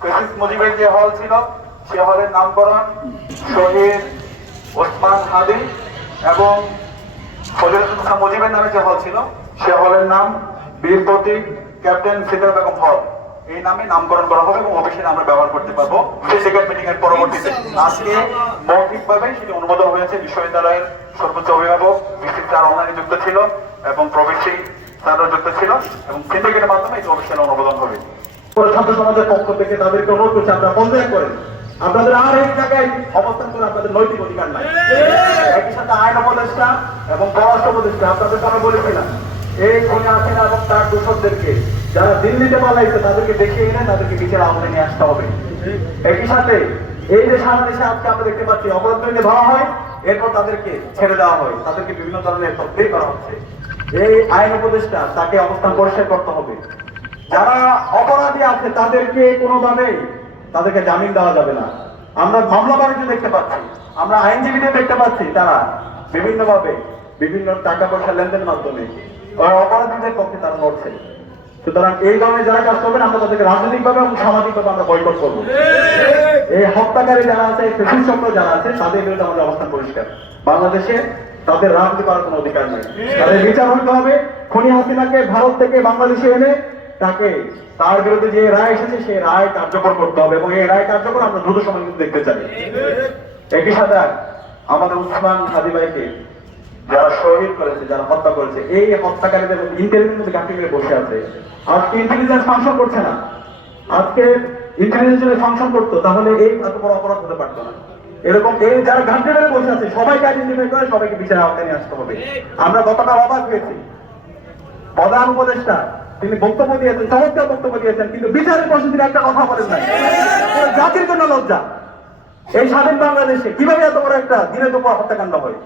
Precis মুজিবের যে হল ছিল সে হলের নামকরণ শহীদ ওসমান হাদি এবং ফজলুল মুজিবের নামে যে হল ছিল সে হলের নাম বীর প্রতীক ক্যাপ্টেন সিতারা বেগম হল এই নামে নামকরণ করা হবে এবং অফিসে আমরা ব্যবহার করতে পারবো। সিন্ডিকেট মিটিং এর পরবর্তীতে আজকে মৌখিকভাবে সেটি অনুমোদন হয়েছে। বিশ্ববিদ্যালয়ের সর্বোচ্চ অভিভাবক বিসিক স্যার অনলাইনে যুক্ত ছিল এবং প্রবেশী স্যারও যুক্ত ছিল এবং সিন্ডিকেটের মাধ্যমে এই অফিসিয়াল অনুমোদন হবে। ছাত্র সমাজের পক্ষ থেকে তাদেরকে অনুরোধ করছি আপনারা পঞ্চায়েত করেন, আপনাদের আর এই জায়গায় অবস্থান করে আপনাদের নৈতিক অধিকার নাই। একই সাথে আইন উপদেষ্টা এবং পররাষ্ট্র উপদেষ্টা আপনাদেরকে আমরা বলেছিলাম এই খুনি হাসিনা এবং তার দোষরদেরকে যারা দিল্লিতে পালাইছে তাদেরকে দেখিয়ে এনে তাদেরকে বিচার আওতায় নিয়ে আসতে হবে। একই সাথে এই যে সারা দেশে আজকে আমরা দেখতে পাচ্ছি অপরাধীকে ধরা হয় এরপর তাদেরকে ছেড়ে দেওয়া হয়, তাদেরকে বিভিন্ন ধরনের তথ্যই করা হচ্ছে। এই আইন উপদেষ্টা তাকে অবস্থান পরিষ্কার করতে হবে। যারা অপরাধী আছে তাদেরকে কোনোভাবেই তাদেরকে জামিন দেওয়া যাবে না। আমরা মামলা বাণিজ্য দেখতে পাচ্ছি, আমরা আইনজীবীদের দেখতে পাচ্ছি তারা বিভিন্নভাবে বিভিন্ন টাকা পয়সা লেনদেনের মাধ্যমে অপরাধীদের পক্ষে তারা লড়ছে। সুতরাং এই ধরনের যারা কাজ করবেন আমরা তাদেরকে রাজনৈতিকভাবে এবং সামাজিকভাবে আমরা বয়কট করবো। এই হত্যাকারী যারা আছে এই ফেসিস চক্র যারা আছে তাদের বিরুদ্ধে আমাদের অবস্থান পরিষ্কার। বাংলাদেশে তাদের রাজনীতি করার কোনো অধিকার নেই, তাদের বিচার হতে হবে। খুনি হাসিনাকে ভারত থেকে বাংলাদেশে এনে তাকে তার বিরুদ্ধে যে রায় এসেছে সেই রায় কার্যকর করতে হবে এবং এই রায় কার্যকর আমরা দ্রুত সময় কিন্তু দেখতে চাই। একই সাথে আমাদের উসমান হাদি ভাইকে যারা শহীদ করেছে, যারা হত্যা করেছে, এই হত্যাকারীদের ইন্টেলিজেন্স ঘাঁটি মেরে বসে আছে। আজকে ইন্টেলিজেন্স ফাংশন করছে না, আজকে ইন্টেলিজেন্স যদি ফাংশন করতো তাহলে এই এত বড় অপরাধ হতে পারতো না। এরকম এই যারা ঘাঁটি মেরে বসে আছে সবাইকে আইডেন্টিফাই করে সবাইকে বিচারের আওতায় নিয়ে আসতে হবে। আমরা গতকাল অবাক হয়েছি, প্রধান উপদেষ্টা তিনি বক্তব্য দিয়েছেন, চমৎকার বক্তব্য দিয়েছেন, কিন্তু বিচারের প্রশ্নে তিনি একটা কথা বলেন নাই। জাতির জন্য লজ্জা। এই স্বাধীন বাংলাদেশে কিভাবে এত বড় একটা দিনের দুপুর হত্যাকাণ্ড হয়,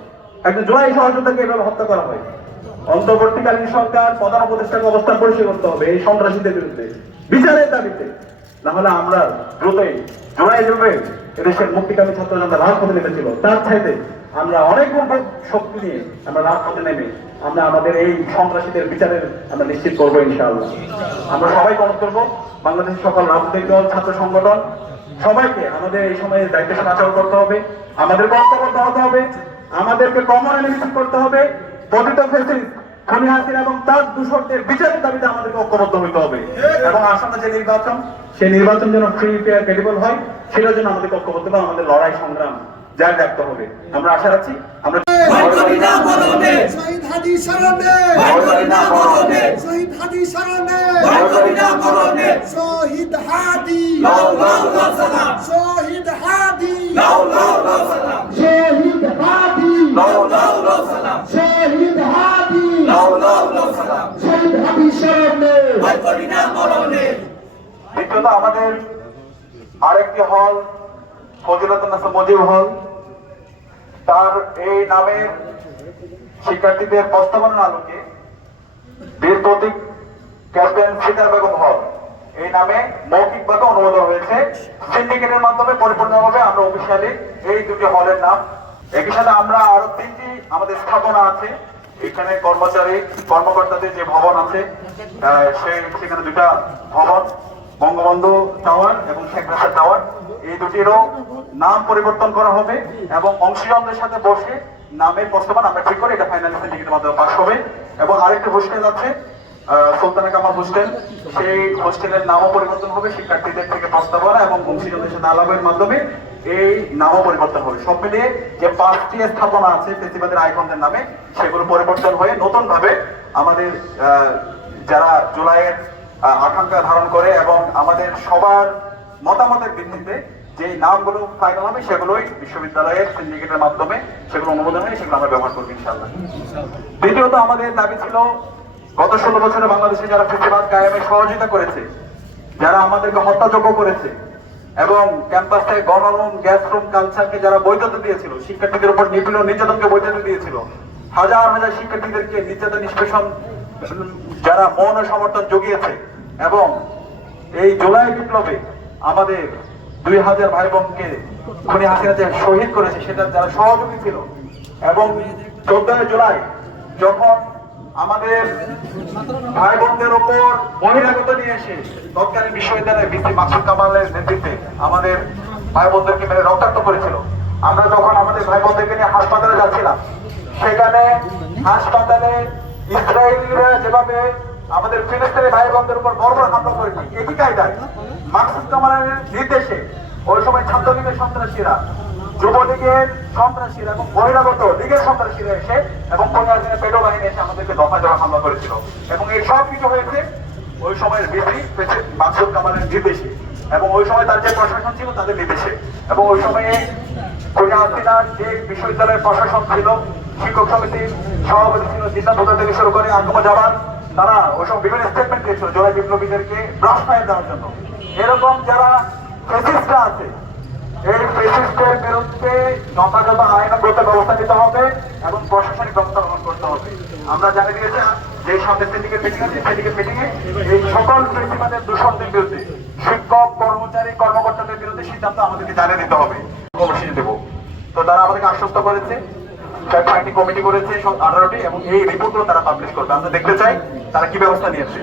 একটা জুলাই সহযোগিতাকে এভাবে হত্যা করা হয়। অন্তর্বর্তীকালীন সরকার প্রধান উপদেষ্টাকে অবস্থান পরিষ্কার করতে হবে এই সন্ত্রাসীদের বিরুদ্ধে বিচারের দাবিতে। না হলে আমরা দ্রুতই জুলাই যাবে এদেশের মুক্তিকামী ছাত্র জনতা রাজপথে নেমেছিল, তার চাইতে আমরা অনেক গুণ শক্তি নিয়ে আমরা রাজপথে নেমে আমরা আমাদের এই সন্ত্রাসীদের বিচারের আমরা নিশ্চিত করবো ইনশাআল্লাহ। আমরা সবাই অনুরোধ করবো বাংলাদেশের সকল রাজনৈতিক দল, ছাত্র সংগঠন সবাইকে আমাদের এই সময়ে দায়িত্বশীল আচরণ করতে হবে, আমাদের বক্তব্য হতে হবে, আমাদেরকে কমন এনালিসিস করতে হবে। পতিত ফ্যাসিস্ট খুনি হাসিনা এবং তার দূষরদের বিচারের দাবিতে আমাদেরকে ঐক্যবদ্ধ হইতে হবে এবং আসন্ন যে নির্বাচন সেই নির্বাচন যেন ফ্রি, ফেয়ার, ক্রেডিবল হয় সেটার জন্য আমাদের ঐক্যবদ্ধ এবং আমাদের লড়াই সংগ্রাম জারি রাখতে হবে। আমরা আশা রাখছি আমরা শহীদ হাদি শরণে, শহীদ হাদি শরণে, শহীদ হাদি, শহীদ হাদি, শহীদ হাদি, শহীদ হাদি, শহীদ হাদি শরণে। দ্বিতীয়ত আমাদের আরেকটি হল ফজিলাতুন্নেসা মুজিব হল, তার এই নামের শিক্ষার্থীদের প্রস্তাবনার আলোকে বীর প্রতীক ক্যাপ্টেন সিতারা বেগম হল এই নামে মৌখিকভাবে অনুমোদন হয়েছে। সিন্ডিকেটের মাধ্যমে পরিপূর্ণভাবে আমরা অফিসিয়ালি এই দুটি হলের নাম। একই সাথে আমরা আরো তিনটি আমাদের স্থাপনা আছে এখানে কর্মচারী কর্মকর্তাদের যে ভবন আছে সেখানে দুটা ভবন, বঙ্গবন্ধু টাওয়ার এবং শেখ রাসেল টাওয়ার, এই দুটিরও নাম পরিবর্তন করা হবে এবং অংশীজনদের সাথে বসে নামের প্রস্তাবনা আমরা ঠিক করে এটা ফাইনালি সিন্ডিকেটের মাধ্যমে পাস হবে। এবং আরেকটি হোস্টেল আছে সুলতানা কামাল হোস্টেল, সেই হোস্টেলের নামও পরিবর্তন হবে, শিক্ষার্থীদের থেকে প্রস্তাবনা এবং অংশীজনদের সাথে আলাপের মাধ্যমে এই নামও পরিবর্তন হবে। সব মিলিয়ে যে 5টি স্থাপনা আছে ফেসিবাদের আইকনদের নামে সেগুলো পরিবর্তন হয়ে নতুন ভাবে আমাদের যারা জুলাইয়ের আকাঙ্ক্ষা ধারণ করে এবং আমাদের সবার মতামতের ভিত্তিতে যে নামগুলো ফাইনাল হবে সেগুলোই বিশ্ববিদ্যালয়ের সিন্ডিকেটের মাধ্যমে সেগুলো অনুমোদন হয়ে সেগুলো আমরা ব্যবহার করবো ইনশাআল্লাহ। দ্বিতীয়ত আমাদের দাবি ছিল গত 16 বছরে বাংলাদেশে যারা ফেসিবাদ কায়েমে সহযোগিতা করেছে, যারা আমাদেরকে হত্যাযোগ্য করেছে এবং ক্যাম্পাসে গণরুম, গ্যাস রুম কালচারকে যারা বৈধতা দিয়েছিল, শিক্ষার্থীদের উপর নিপীড়ন নির্যাতনকে বৈধতা দিয়েছিল, হাজার হাজার শিক্ষার্থীদেরকে নির্যাতন নিষ্পেষণ যারা মৌন সমর্থন জুগিয়েছে এবং এই জুলাই বিপ্লবে আমাদের 2000 ভাই বোনকে খুনি হাসিনা যে শহীদ করেছে সেটা যারা সহযোগী ছিল এবং 14 জুলাই যখন আমাদের ভাই বোনদের উপর বহিরাগত নিয়ে এসে তৎকালীন বিশ্ববিদ্যালয়ের ভিসি মাকসুদ কামালের নেতৃত্বে আমাদের ভাই বোনদেরকে মেরে রক্তাক্ত করেছিল। আমরা যখন আমাদের ভাই বোনদেরকে নিয়ে হাসপাতালে যাচ্ছিলাম, সেখানে হাসপাতালে ইসরায়েলিরা যেভাবে আমাদের ফিলিস্তিনি ভাই বোনদের উপর বর্বর হামলা করেছে, একই কায়দায় মাকসুদ কামালের নির্দেশে ওই সময় ছাত্রলীগের সন্ত্রাসীরা, যুবলীগের সন্ত্রাসীরা এবং বহিরাগত লীগের সন্ত্রাসীরা এসে এবং পনেরো পেটো বাহিনী এসে আমাদেরকে দফায় দফা হামলা করেছিল। এবং এই সব কিছু হয়েছে ওই সময়ের ভিসি মাকসুদ কামালের নির্দেশে এবং ওই সময় তার যে প্রশাসন ছিল তাদের নির্দেশে। এবং ওই সময়ে খুনি হাসিনার যে বিশ্ববিদ্যালয়ের প্রশাসন ছিল, শিক্ষক সমিতির সভাপতি ছিল জিন্নাত হোসেন থেকে শুরু করে আকুমা জামান, তারা ওই সময় বিভিন্ন স্টেটমেন্ট দিয়েছিল জোড়াই বিপ্লবীদেরকে ব্রাশ ফায়ার দেওয়ার জন্য। এরকম যারা ফেসিস্টরা আছে, এই ফেসিস্টের বিরুদ্ধে যথাযথ আইনগত ব্যবস্থা নিতে হবে এবং প্রশাসনিক ব্যবস্থা গ্রহণ করতে হবে। আমরা জানিয়ে দিয়েছি যে সামনে সিন্ডিকেট মিটিং আছে, সিন্ডিকেট মিটিং এ এই সকল ফেসিবাদের দূষণদের বিরুদ্ধে, শিক্ষক, কর্মচারী, কর্মকর্তাদের বিরুদ্ধে সিদ্ধান্ত আমাদেরকে জানিয়ে দিতে হবে, কমিশন দেব। তো তারা আমাদেরকে আশ্বস্ত করেছে, ফ্যাক্ট ফাইন্ডিং কমিটি করেছে 18টি এবং এই রিপোর্টগুলো তারা পাবলিশ করবে। আমরা দেখতে চাই তারা কি ব্যবস্থা নিয়েছে।